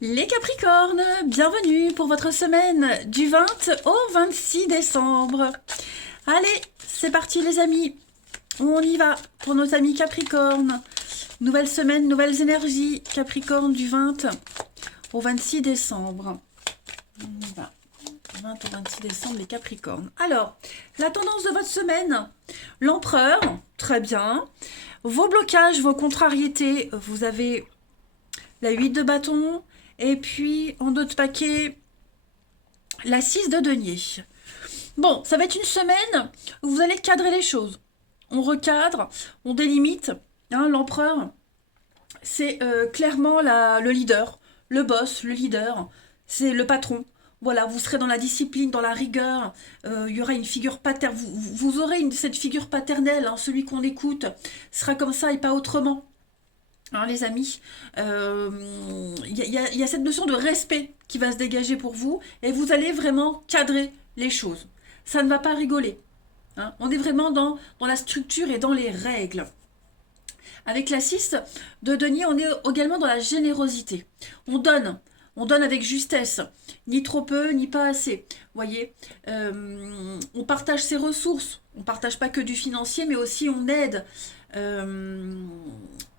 Les Capricornes, bienvenue pour votre semaine du 20 au 26 décembre. Allez, c'est parti les amis, on y va pour nos amis Capricornes. Nouvelle semaine, nouvelles énergies, Capricorne du 20 au 26 décembre. On y va, 20 au 26 décembre les Capricornes. Alors, la tendance de votre semaine, l'empereur, très bien. Vos blocages, vos contrariétés, vous avez la 8 de bâton, et puis en d'autres paquets, la 6 de denier. Bon, ça va être une semaine où vous allez cadrer les choses. On recadre, on délimite. Hein, l'empereur, c'est clairement le leader, le boss, le leader, c'est le patron. Voilà, vous serez dans la discipline, dans la rigueur. Il y aura une figure paternelle. Vous aurez cette figure paternelle, hein, celui qu'on écoute sera comme ça et pas autrement. Hein, les amis, y a cette notion de respect qui va se dégager pour vous et vous allez vraiment cadrer les choses. Ça ne va pas rigoler. Hein. On est vraiment dans la structure et dans les règles. Avec la 6 de denier, on est également dans la générosité. On donne avec justesse, ni trop peu, ni pas assez. Voyez, on partage ses ressources. On partage pas que du financier, mais aussi on aide. Euh,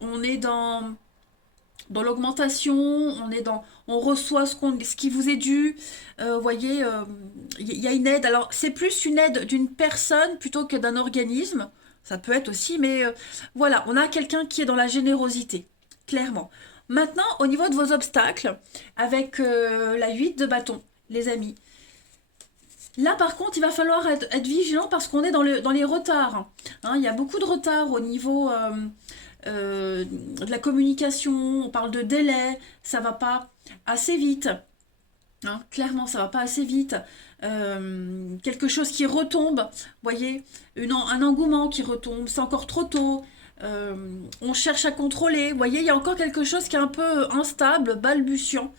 on est dans l'augmentation, on reçoit ce qui vous est dû. Voyez, il y a une aide. Alors, c'est plus une aide d'une personne plutôt que d'un organisme. Ça peut être aussi, mais voilà, on a quelqu'un qui est dans la générosité, clairement. Maintenant, au niveau de vos obstacles, avec la 8 de bâton, les amis. Là, par contre, il va falloir être vigilant parce qu'on est dans les retards. Hein, il y a beaucoup de retard au niveau de la communication. On parle de délai, ça va pas assez vite. Hein, clairement, ça va pas assez vite. Quelque chose qui retombe, voyez, un engouement qui retombe, c'est encore trop tôt. On cherche à contrôler, voyez, il y a encore quelque chose qui est un peu instable, balbutiant.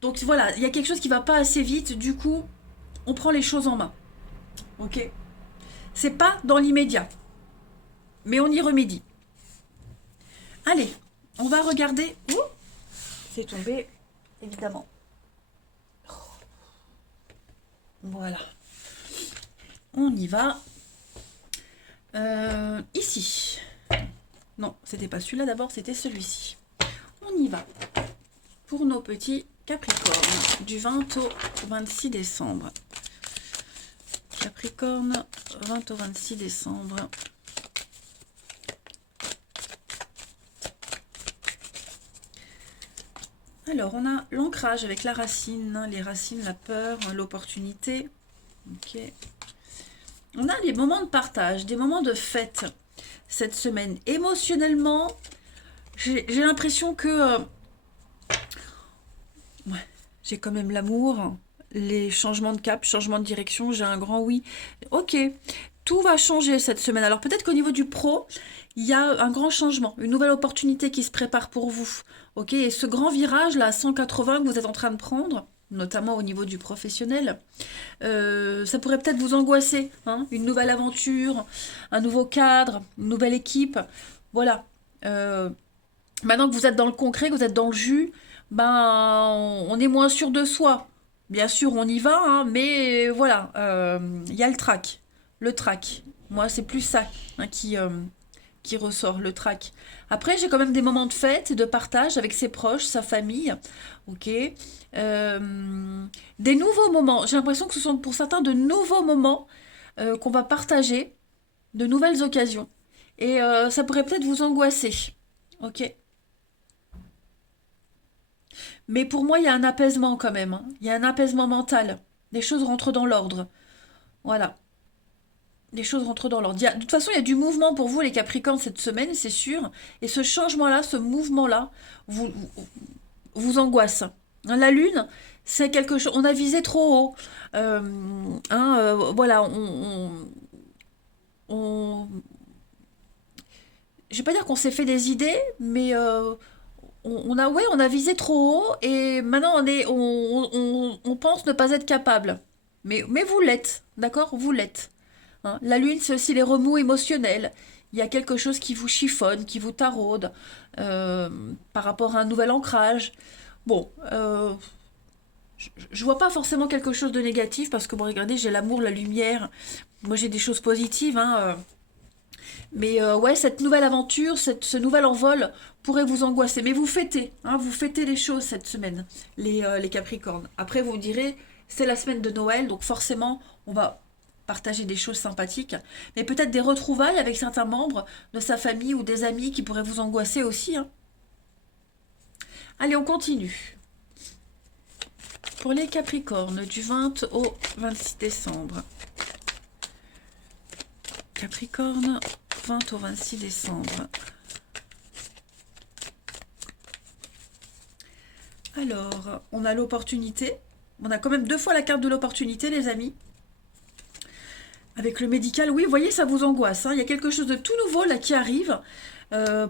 Donc voilà, il y a quelque chose qui va pas assez vite, du coup, on prend les choses en main. Ok. C'est pas dans l'immédiat, mais on y remédie. Allez, on va regarder. Ouh, c'est tombé, évidemment. Voilà. On y va. Ici. Non, c'était pas celui-là d'abord, c'était celui-ci. On y va. Pour nos petits Capricornes, du 20 au 26 décembre. Capricorne, 20 au 26 décembre. Alors, on a l'ancrage avec la racine, hein, les racines, la peur, l'opportunité. Ok. On a des moments de partage, des moments de fête cette semaine. Émotionnellement, j'ai l'impression que ouais, j'ai quand même l'amour, les changements de cap, changements de direction, j'ai un grand oui. Ok, tout va changer cette semaine. Alors peut-être qu'au niveau du pro, il y a un grand changement, une nouvelle opportunité qui se prépare pour vous. Ok, et ce grand virage là, à 180 que vous êtes en train de prendre, notamment au niveau du professionnel, ça pourrait peut-être vous angoisser. Hein, une nouvelle aventure, un nouveau cadre, une nouvelle équipe. Voilà. Maintenant que vous êtes dans le concret, que vous êtes dans le jus, ben on est moins sûr de soi. Bien sûr, on y va, hein, mais voilà, il y a le trac. Le trac. Moi, c'est plus ça hein, qui ressort, le trac. Après, j'ai quand même des moments de fête et de partage avec ses proches, sa famille. Ok. Des nouveaux moments. J'ai l'impression que ce sont pour certains de nouveaux moments qu'on va partager, de nouvelles occasions. Et ça pourrait peut-être vous angoisser. Ok. Mais pour moi, il y a un apaisement quand même. Hein. Il y a un apaisement mental. Les choses rentrent dans l'ordre. Voilà. Les choses rentrent dans l'ordre. De toute façon, il y a du mouvement pour vous, les Capricornes, cette semaine, c'est sûr. Et ce changement-là, ce mouvement-là, vous angoisse. Hein, la Lune, c'est quelque chose. On a visé trop haut. Voilà, on- je vais pas dire qu'on s'est fait des idées, mais ouais, on a visé trop haut et maintenant on pense ne pas être capable. Mais vous l'êtes, d'accord? Vous l'êtes. Hein. La lune, c'est aussi les remous émotionnels. Il y a quelque chose qui vous chiffonne, qui vous taraude par rapport à un nouvel ancrage. Bon, je vois pas forcément quelque chose de négatif parce que, bon, regardez, j'ai l'amour, la lumière. Moi, j'ai des choses positives, hein. Mais ouais, cette nouvelle aventure, ce nouvel envol pourrait vous angoisser. Mais vous fêtez, hein, vous fêtez les choses cette semaine, les Capricornes. Après, vous direz, c'est la semaine de Noël, donc forcément, on va partager des choses sympathiques. Mais peut-être des retrouvailles avec certains membres de sa famille ou des amis qui pourraient vous angoisser aussi, hein. Allez, on continue. Pour les Capricornes, du 20 au 26 décembre. Capricorne, 20 au 26 décembre. Alors, on a l'opportunité. On a quand même 2 fois la carte de l'opportunité, les amis. Avec le médical, oui, vous voyez, ça vous angoisse, hein. Il y a quelque chose de tout nouveau là qui arrive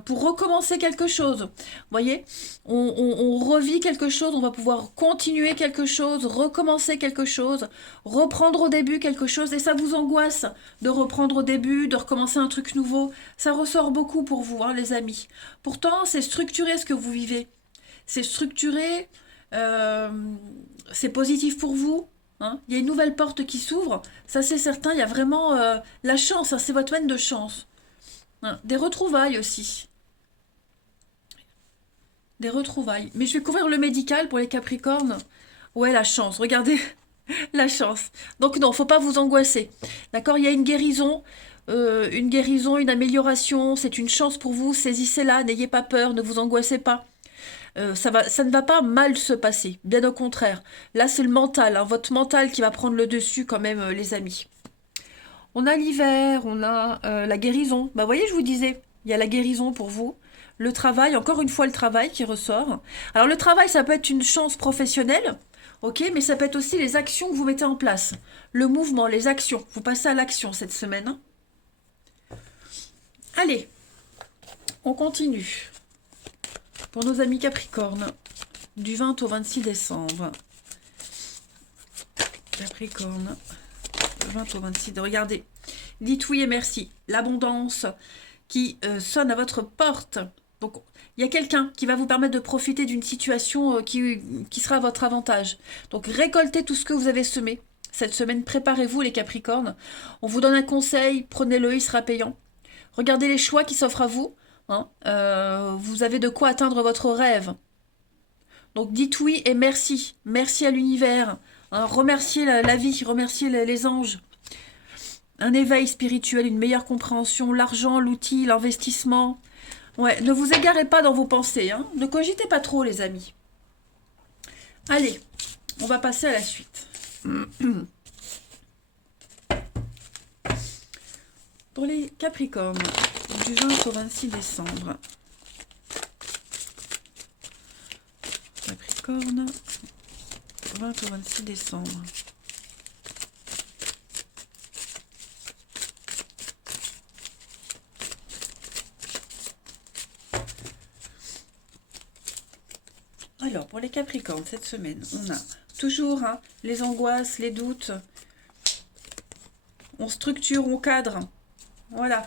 pour recommencer quelque chose. Vous voyez, on revit quelque chose, on va pouvoir continuer quelque chose, recommencer quelque chose, reprendre au début quelque chose, et ça vous angoisse de reprendre au début, de recommencer un truc nouveau. Ça ressort beaucoup pour vous, hein, les amis. Pourtant, c'est structuré ce que vous vivez. C'est structuré, euh, c'est positif pour vous. Hein. Il y a une nouvelle porte qui s'ouvre, ça c'est certain, il y a vraiment la chance, hein, c'est votre semaine de chance. Hein. Des retrouvailles aussi. Des retrouvailles. Mais je vais couvrir le médical pour les Capricornes. Ouais, la chance, regardez, la chance. Donc non, faut pas vous angoisser. D'accord, il y a une guérison, une amélioration, c'est une chance pour vous, saisissez-la, n'ayez pas peur, ne vous angoissez pas. Ça ne va pas mal se passer, bien au contraire. Là, c'est le mental, hein, votre mental qui va prendre le dessus quand même, les amis. On a l'hiver, on a la guérison. Bah, vous voyez, je vous disais, il y a la guérison pour vous. Le travail, encore une fois, le travail qui ressort. Alors, le travail, ça peut être une chance professionnelle, ok, mais ça peut être aussi les actions que vous mettez en place. Le mouvement, les actions. Vous passez à l'action cette semaine, hein. Allez, on continue. Pour nos amis Capricorne, du 20 au 26 décembre. Capricorne, 20 au 26 décembre. Regardez, dites oui et merci. L'abondance qui sonne à votre porte. Donc, il y a quelqu'un qui va vous permettre de profiter d'une situation qui sera à votre avantage. Donc, récoltez tout ce que vous avez semé. Cette semaine, préparez-vous les Capricornes. On vous donne un conseil, prenez-le, il sera payant. Regardez les choix qui s'offrent à vous. Hein, vous avez de quoi atteindre votre rêve. Donc dites oui et merci. Merci à l'univers. Hein, remerciez la vie, remerciez les anges. Un éveil spirituel, une meilleure compréhension, l'argent, l'outil, l'investissement. Ouais, ne vous égarez pas dans vos pensées. Hein, ne cogitez pas trop, les amis. Allez, on va passer à la suite. Pour les Capricornes, du 20 au 26 décembre. Capricorne, 20 au 26 décembre. Alors, pour les Capricornes, cette semaine, on a toujours hein, les angoisses, les doutes. On structure, on cadre. Voilà.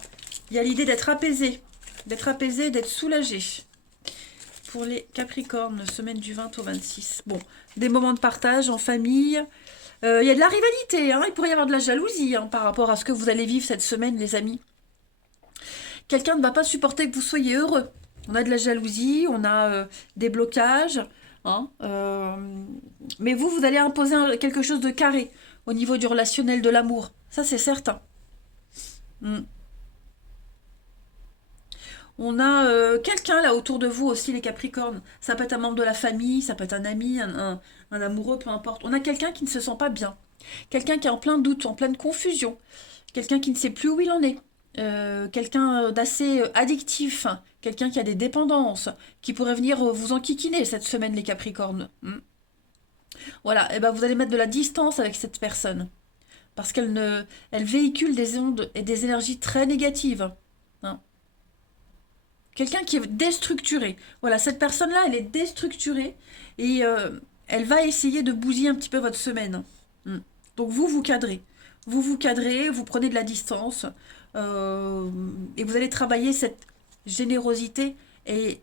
Il y a l'idée d'être apaisé, d'être soulagé. Pour les Capricornes, semaine du 20 au 26. Bon, des moments de partage en famille. Il y a de la rivalité, hein, il pourrait y avoir de la jalousie hein, par rapport à ce que vous allez vivre cette semaine, les amis. Quelqu'un ne va pas supporter que vous soyez heureux. On a de la jalousie, on a des blocages. Hein, mais vous allez imposer quelque chose de carré au niveau du relationnel, de l'amour. Ça, c'est certain. On a quelqu'un là autour de vous aussi, les Capricornes. Ça peut être un membre de la famille, ça peut être un ami, un amoureux, peu importe. On a quelqu'un qui ne se sent pas bien. Quelqu'un qui est en plein doute, en pleine confusion. Quelqu'un qui ne sait plus où il en est. Quelqu'un d'assez addictif. Quelqu'un qui a des dépendances. Qui pourrait venir vous enquiquiner cette semaine, les Capricornes. Voilà, et ben vous allez mettre de la distance avec cette personne. Parce elle véhicule des ondes et des énergies très négatives. Hein. Quelqu'un qui est déstructuré. Voilà, cette personne-là, elle est déstructurée et elle va essayer de bousiller un petit peu votre semaine. Donc vous cadrez. Vous cadrez, vous prenez de la distance et vous allez travailler cette générosité et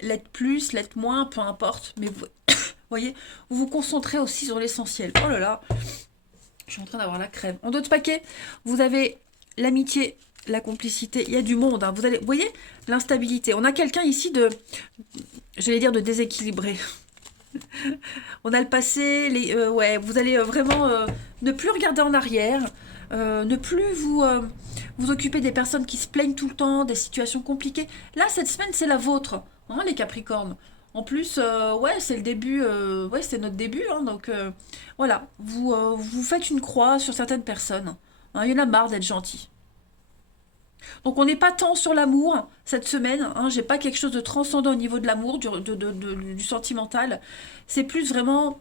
l'être plus, l'être moins, peu importe. Mais voyez, vous vous concentrez aussi sur l'essentiel. Oh là là, je suis en train d'avoir la crème. En d'autres paquets, vous avez l'amitié, la complicité. Il y a du monde. Hein. Vous voyez, l'instabilité. On a quelqu'un ici de, j'allais dire de déséquilibré. On a le passé. Ouais, vous allez vraiment ne plus regarder en arrière. Ne plus vous occuper des personnes qui se plaignent tout le temps, des situations compliquées. Là, cette semaine, c'est la vôtre, hein, les Capricornes. En plus, ouais, c'est le début, ouais, c'est notre début, hein, donc voilà, vous faites une croix sur certaines personnes. Hein, il y en a marre d'être gentil. Donc on n'est pas tant sur l'amour cette semaine, hein, j'ai pas quelque chose de transcendant au niveau de l'amour, du sentimental. C'est plus vraiment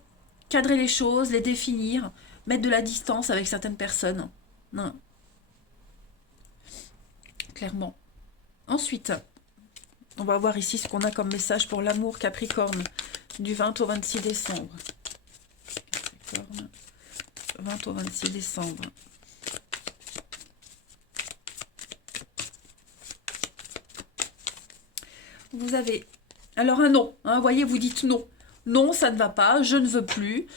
cadrer les choses, les définir, mettre de la distance avec certaines personnes. Non, clairement. Ensuite, on va voir ici ce qu'on a comme message pour l'amour Capricorne du 20 au 26 décembre. Capricorne, 20 au 26 décembre. Vous avez alors un non. Hein, voyez, vous dites non. Non, ça ne va pas, je ne veux plus.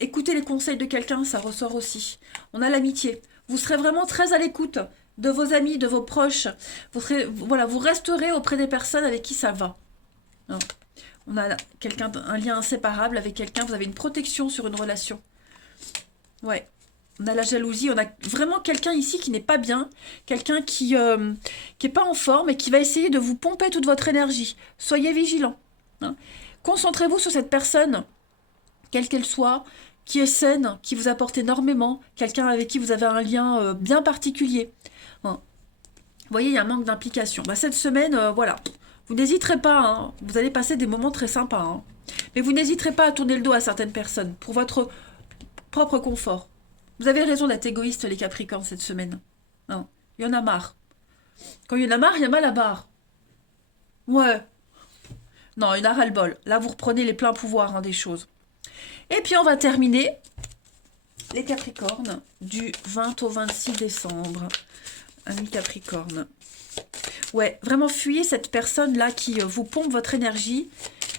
Écoutez les conseils de quelqu'un, ça ressort aussi. On a l'amitié. Vous serez vraiment très à l'écoute de vos amis, de vos proches. Voilà, vous resterez auprès des personnes avec qui ça va. Hein. On a quelqu'un, un lien inséparable avec quelqu'un. Vous avez une protection sur une relation. Ouais. On a la jalousie. On a vraiment quelqu'un ici qui n'est pas bien. Quelqu'un qui est pas en forme et qui va essayer de vous pomper toute votre énergie. Soyez vigilants. Hein. Concentrez-vous sur cette personne, quelle qu'elle soit, qui est saine, qui vous apporte énormément, quelqu'un avec qui vous avez un lien bien particulier. Hein. Vous voyez, il y a un manque d'implication. Bah, cette semaine, voilà, vous n'hésiterez pas, hein. Vous allez passer des moments très sympas. Hein. Mais vous n'hésiterez pas à tourner le dos à certaines personnes pour votre propre confort. Vous avez raison d'être égoïste, les Capricornes, cette semaine. Hein. Il y en a marre. Quand il y en a marre, il y a mal à barre. Ouais. Non, il y en a ras-le-bol. Là, vous reprenez les pleins pouvoirs hein, des choses. Et puis, on va terminer les Capricornes du 20 au 26 décembre. Amis Capricorne. Ouais, vraiment fuyez cette personne-là qui vous pompe votre énergie,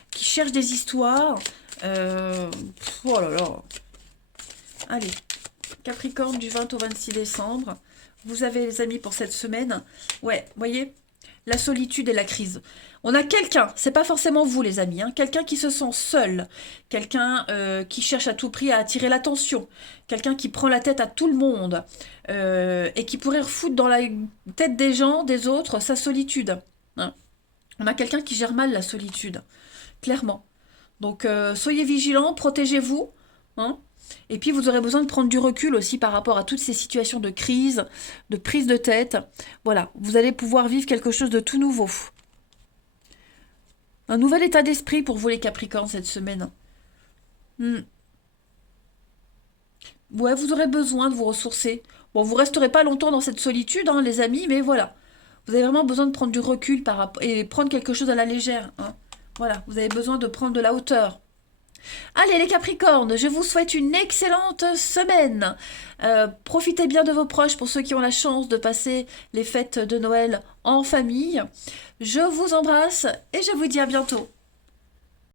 qui cherche des histoires. Oh là là. Allez, Capricorne du 20 au 26 décembre. Vous avez les amis pour cette semaine. Ouais, voyez, la solitude et la crise. On a quelqu'un, c'est pas forcément vous les amis, hein, quelqu'un qui se sent seul, quelqu'un qui cherche à tout prix à attirer l'attention, quelqu'un qui prend la tête à tout le monde et qui pourrait refoutre dans la tête des gens, des autres, sa solitude. Hein. On a quelqu'un qui gère mal la solitude, clairement. Donc soyez vigilants, protégez-vous. Hein. Et puis vous aurez besoin de prendre du recul aussi par rapport à toutes ces situations de crise, de prise de tête. Voilà, vous allez pouvoir vivre quelque chose de tout nouveau. Un nouvel état d'esprit pour vous les Capricornes cette semaine. Ouais, vous aurez besoin de vous ressourcer. Bon, vous resterez pas longtemps dans cette solitude, hein, les amis, mais voilà. Vous avez vraiment besoin de prendre du recul et prendre quelque chose à la légère. Hein. Voilà, vous avez besoin de prendre de la hauteur. Allez les Capricornes, je vous souhaite une excellente semaine. Profitez bien de vos proches pour ceux qui ont la chance de passer les fêtes de Noël en famille. Je vous embrasse et je vous dis à bientôt.